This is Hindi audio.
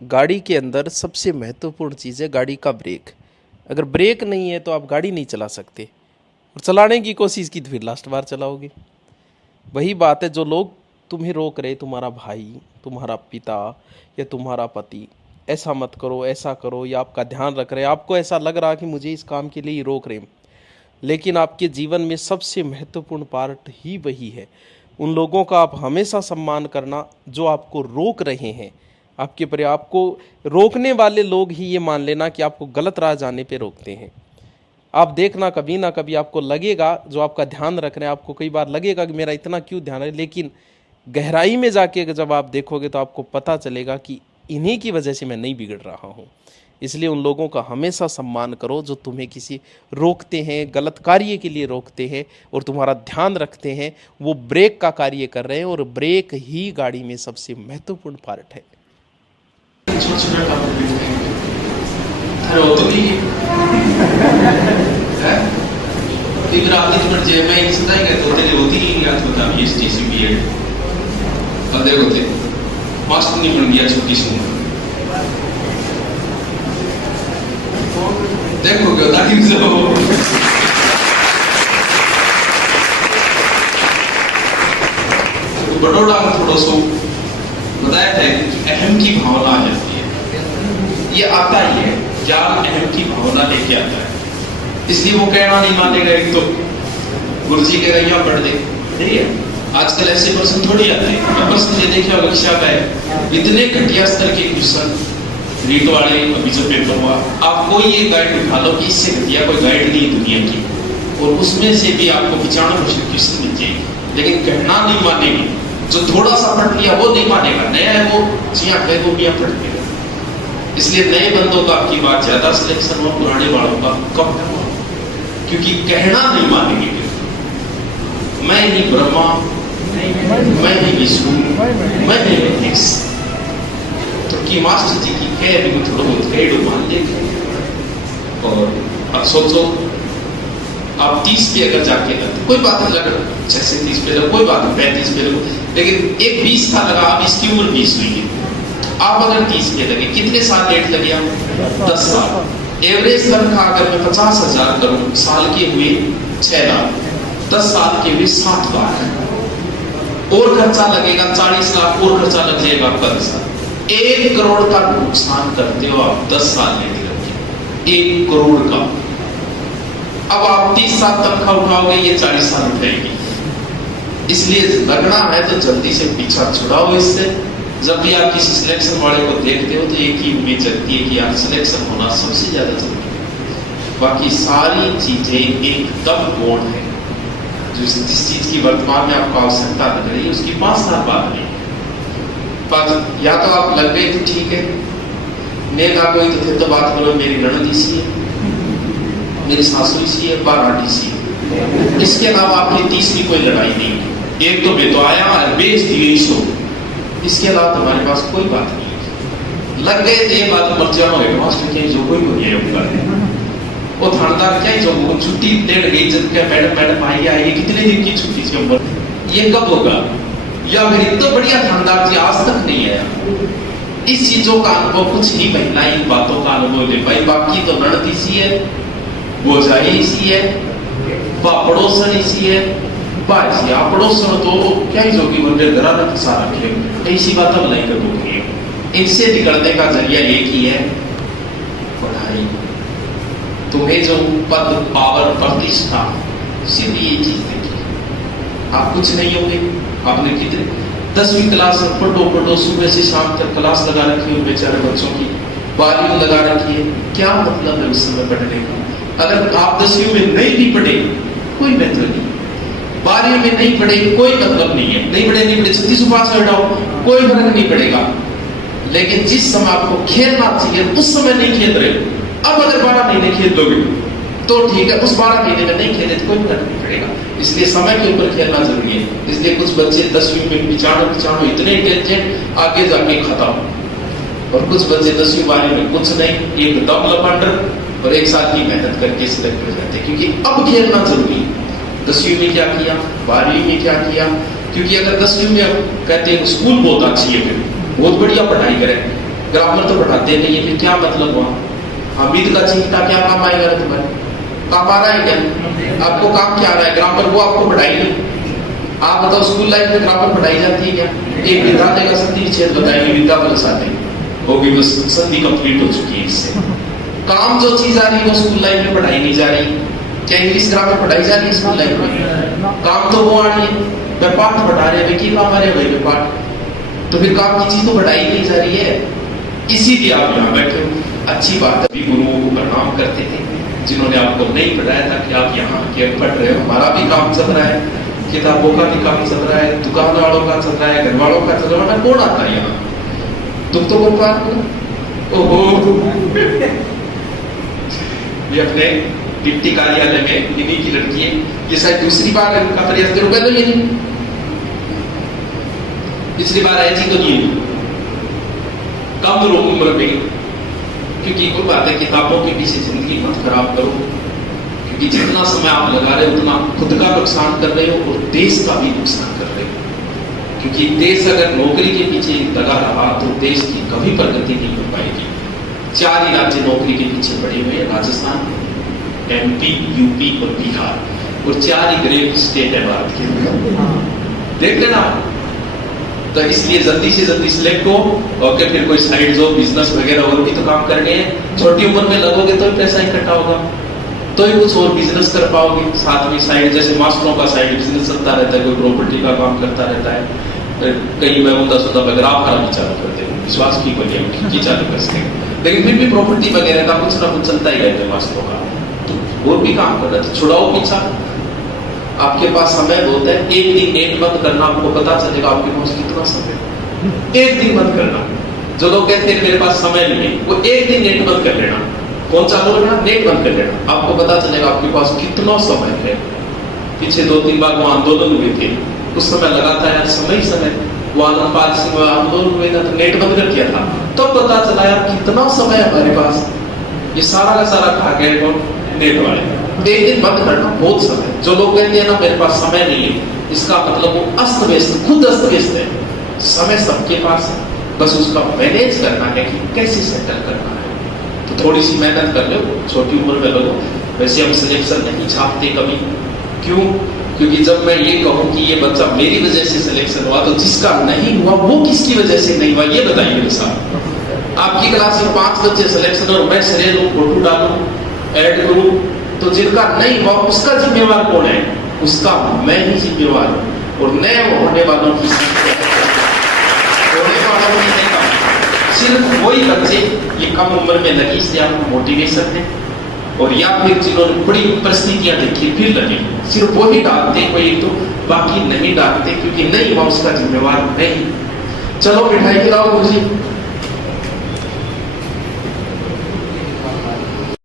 गाड़ी के अंदर सबसे महत्वपूर्ण चीज़ है गाड़ी का ब्रेक। अगर ब्रेक नहीं है तो आप गाड़ी नहीं चला सकते, और चलाने की कोशिश की तो फिर लास्ट बार चलाओगे। वही बात है, जो लोग तुम्हें रोक रहे, तुम्हारा भाई, तुम्हारा पिता या तुम्हारा पति, ऐसा मत करो, ऐसा करो, या आपका ध्यान रख रहे हैं, आपको ऐसा लग रहा कि मुझे इस काम के लिए ही रोक रहे हैं, लेकिन आपके जीवन में सबसे महत्वपूर्ण पार्ट ही वही है। उन लोगों का आप हमेशा सम्मान करना जो आपको रोक रहे हैं। आपको रोकने वाले लोग ही ये मान लेना कि आपको गलत राह जाने पे रोकते हैं। आप देखना, कभी ना कभी आपको लगेगा, जो आपका ध्यान रख रहे हैं, आपको कई बार लगेगा कि मेरा इतना क्यों ध्यान है, लेकिन गहराई में जाके जब आप देखोगे तो आपको पता चलेगा कि इन्हीं की वजह से मैं नहीं बिगड़ रहा हूँ। इसलिए उन लोगों का हमेशा सम्मान करो जो तुम्हें किसी रोकते हैं, गलत कार्य के लिए रोकते हैं और तुम्हारा ध्यान रखते हैं। वो ब्रेक का कार्य कर रहे हैं, और ब्रेक ही गाड़ी में सबसे महत्वपूर्ण पार्ट है। देखो बड़ोड़ा थोड़ा सो बताया था, अहम की भावना आ जाती है। ये आता ही है, ज्ञान अहम की भावना लेके आता है। इसलिए वो कहना नहीं मानेगा। एक तो गुरुजी कह रहे पढ़ दे, नहीं है। आजकल ऐसे प्रश्न थोड़ी आते हैं। प्रश्न ये देखिए कक्षा का है, इतने घटिया स्तर के क्वेश्चन रीट वाले। अभी जो पेपर हुआ, आप कोई ये गाइड उठा लो कि इससे घटिया कोई गाइड नहीं दुनिया की, और उसमें से भी आपको 95% क्वेश्चन मिल जाएंगे, लेकिन कहना नहीं मानेंगे। जो थोड़ा सा पढ़ लिया वो नहीं मानेगा, नया है वो जिया है वो मियाँ पढ़ लेगा। इसलिए नए बंदों का आपकी बात ज्यादा सिलेक्शन हो, पुराने वालों का कम हो, क्योंकि कहना नहीं मानेंगे। मैं ही ब्रह्मा, मैं ही विष्णु, मैं ही विष्णु। तो की मास्टर जी की कह भी थोड़ा बहुत कह मान लेंगे। और अब सोचो, आप 30 पे अगर जाके लगते, कोई बात नहीं, लगा 36 पे लगा, कोई बात नहीं 35 पे लगा, लेकिन एक 20 का लगा, अब इसकी उम्र 20 हुई है। आप अगर 30 पे लगे, कितने साल लेट लगे आप? 10 साल। एवरेज तनख्वाह अगर मैं 50,000 करूं, साल के हुए 6 लाख, 10 साल के हुए 7 लाख, और खर्चा लगेगा 40 लाख, और खर्चा लग जाएगा आपका 10 लाख। 1 करोड़ का नुकसान करते हो आप 10 साल लेके रखिए, 1 करोड़ का। अब आप 30 साल तनख्वाह उठाओगे, ये 40 साल उठाएगी। इसलिए लगना है तो जल्दी से पीछा छुड़ाओ इससे। जब भी आप किसी सिलेक्शन वाले को देखते हो तो एक ही उम्मीद जगती है कि आप सिलेक्शन होना सबसे ज्यादा जरूरी है। बाकी सारी चीजें एकदम गौण है। जिस चीज की वर्तमान में आपको आवश्यकता लग रही है, उसकी 5 साल बाद नहीं। या तो आप लग गए तो ठीक है, नहीं लगा कोई तो फिर तो बात करो, मेरी ननद इसी है, मेरी सासू इसी है, बारात इसी है। इसके अलावा आपकी तीसरी कोई लड़ाई नहीं है। एक तो मैं तो आया और बेच दिए इसको, इसके अलावा तुम्हारे पास कोई बात नहीं है। लग गए तो ये बात मर जाओ, मास्टर क्या जो कोई हो गया, वो थानेदार क्या जो छुट्टी दे गई, जब क्या मैडम मैडम आएगी, कितने दिन की छुट्टी से उम्र, ये कब होगा? या फिर इतना बढ़िया थानेदार जी आज तक नहीं आया। इस चीजों का अनुभव कुछ ही महिलाएं इन बातों का अनुभव ले पाई। बाकी तो ननद इसी है, बोझाई इसी है, पड़ोसन इसी है, बाजी पड़ोसन तो क्या ही जो कि मंदिर घरा न फंसा रखे, ऐसी बात भलाई कर बोलिए। इनसे निकलने का जरिया एक ही है, पढ़ाई। तुम्हें जो पद, पावर, प्रतिष्ठा, सिर्फ ये चीज देखिए। आप कुछ नहीं होंगे। आपने कितने 10वीं क्लास में पढ़ो सुबह से शाम तक क्लास लगा रखी है बेचारे बच्चों की, 12वीं में लगा रखी है, क्या मतलब है उस समय पढ़ने का? अगर आप 10वीं में नहीं भी पढ़े कोई मतलब नहीं, 12वीं में नहीं पढ़े कोई मतलब नहीं है। नहीं पढ़े 36 पास हो जाओ, कोई फर्क नहीं पड़ेगा। लेकिन जिस समय आपको खेलना चाहिए उस समय नहीं खेल रहे। अब अगर 12 महीने खेल दोगे तो ठीक है, उस 12 महीने में नहीं खेले तो कोई फर्क नहीं पड़ेगा। इसलिए समय के ऊपर खेलना जरूरी है। इसलिए कुछ बच्चे 10वीं में पिछाड़ो इतने इंटेलिजेंट, आगे जाके खत्म, और कुछ बच्चे 10वीं 12वीं में कुछ नहीं, एकदम लपंडर, और एक साल की मेहनत करके सिलेक्ट हो जाते हैं। क्योंकि अब खेलना जरूरी है। 10वीं में क्या किया, 12वीं में क्या किया? क्योंकि अगर 10वीं में कहते हैं स्कूल बहुत अच्छी है, बहुत बढ़िया पढ़ाई करें, ग्रामर तो पढ़ाते नहीं है, फिर क्या मतलब हुआ? हामिद का चीखना क्या काम आएगा तुम्हारे? काम आ रहा है क्या? आपको काम क्या आ रहा है? ग्रामर वो आपको पढ़ाई नहीं। आप बताओ स्कूल लाइफ में ग्रामर पढ़ाई जाती है क्या? एक विद्यालय का संधि विच्छेद बताएंगे, विद्या बरसाते होगी, बस संधि कंप्लीट हो चुकी है इससे। काम जो चीज आ रही है वो स्कूल लाइफ में पढ़ाई नहीं जा रही। क्या इंग्लिश ग्रामर पढ़ाई जा रही है स्कूल लाइफ में? काम तो वो आ रही है, व्यापार पढ़ा रहे हैं, काम आ रहे हैं व्यापार, तो फिर काम की चीज तो पढ़ाई नहीं जा रही है। इसीलिए आप यहाँ बैठे हो, अच्छी बात है। गुरुओं को प्रणाम करते थे जिन्होंने आपको नहीं पढ़ाया था कि आप यहाँ आके पढ़ रहे हो। हमारा भी काम चल रहा है, किताबों का भी काम चल रहा है, दुकान वालों का चल रहा है, घर वालों का चल रहा है, कौन आता है यहाँ? तुम तो कौन बात करो। ओहो ये अपने डिप्टी कार्यालय में इन्हीं की लड़की है, ये शायद दूसरी बार है उनका प्रयास। देखो पहले ये नहीं, पिछली बार आई थी तो नहीं, कम उम्र में, क्योंकि कोई बात है किताबों के पीछे जिंदगी मत खराब करो, क्योंकि जितना समय आप लगा रहे हो उतना खुद का नुकसान कर रहे हो और देश का भी नुकसान कर रहे हो। क्योंकि देश अगर नौकरी के पीछे लगा रहा तो देश की कभी प्रगति नहीं हो पाएगी। 4 ही राज्य नौकरी के पीछे पड़े हुए हैं, राजस्थान, MP, UP और बिहार, और 4 ही ग्रेव स्टेट है भारत के। देख लेना, तो इसलिए जल्दी से जल्दी सिलेक्ट हो और फिर कोई साइड जॉब, बिजनेस वगैरह और भी तो काम करने हैं। छोटी उम्र में लगोगे तो पैसा इकट्ठा होगा, तो ही कुछ और बिजनेस कर पाओगे। साथ में साइड, जैसे मास्टरों का साइड बिजनेस चलता रहता है, कोई प्रॉपर्टी का काम करता रहता है, कई मैं सुधा बगराव फार्म भी चालू करते हैं, विश्वास की बोलिए की चालू कर सकते हैं, लेकिन फिर भी प्रॉपर्टी वगैरह का कुछ ना कुछ चलता ही रहता है मास्टरों का। तो और भी काम कर रहे थे, छुड़ाओ पीछा, आपके पास समय बहुत है। एक दिन नेट बंद करना, आपको पता चलेगा आपके पास कितना समय। एक दिन बंद करना, जो लोग कहते हैं मेरे पास समय नहीं है, वो एक दिन नेट बंद कर लेना। कौन चालू रखना? नेट बंद कर लेना, आपको पता चलेगा आपके पास कितना समय है। पीछे 2-3 बार वो आंदोलन हुए थे, उस समय लगा था यार समय ही समय, वो आनंदपाल सिंह आंदोलन हुए था तो नेट बंद कर दिया था, तब तो पता चला यार कितना समय है हमारे पास। ये सारा का सारा खा गए कौन? नेट वाले। एक दिन बंद करना बहुत समय। जो लोग कहते हैं ना मेरे पास समय नहीं है, इसका मतलब वो अस्त व्यस्त, खुद अस्त व्यस्त है। समय सबके पास है, बस उसका मैनेज करना है कि कैसे सेटल करना है। तो थोड़ी सी मेहनत कर लो, छोटी उम्र में लगो। वैसे हम सिलेक्शन नहीं छापते कभी, क्यों? क्योंकि जब मैं ये कहूँ कि ये बच्चा मेरी वजह से सिलेक्शन हुआ, तो जिसका नहीं हुआ वो किसकी वजह से नहीं हुआ, ये बताइए मेरे साथ। आपकी क्लास में 5 बच्चे सिलेक्शन और मैं सरे लूं, फोटो डालूं, ऐड करूं, तो जिनका नहीं हुआ उसका जिम्मेवार कौन है? उसका मैं ही जिम्मेवार हूं। और नए होने वालों की सिर्फ वही बच्चे ये कम उम्र में लगी से आपको मोटिवेशन है, और या फिर जिन्होंने बड़ी परिस्थितियां देखी फिर लगे, सिर्फ वही डालते कोई, तो बाकी नहीं डालते, क्योंकि नहीं हुआ उसका जिम्मेवार नहीं। चलो मिठाई खिलाओ मुझे।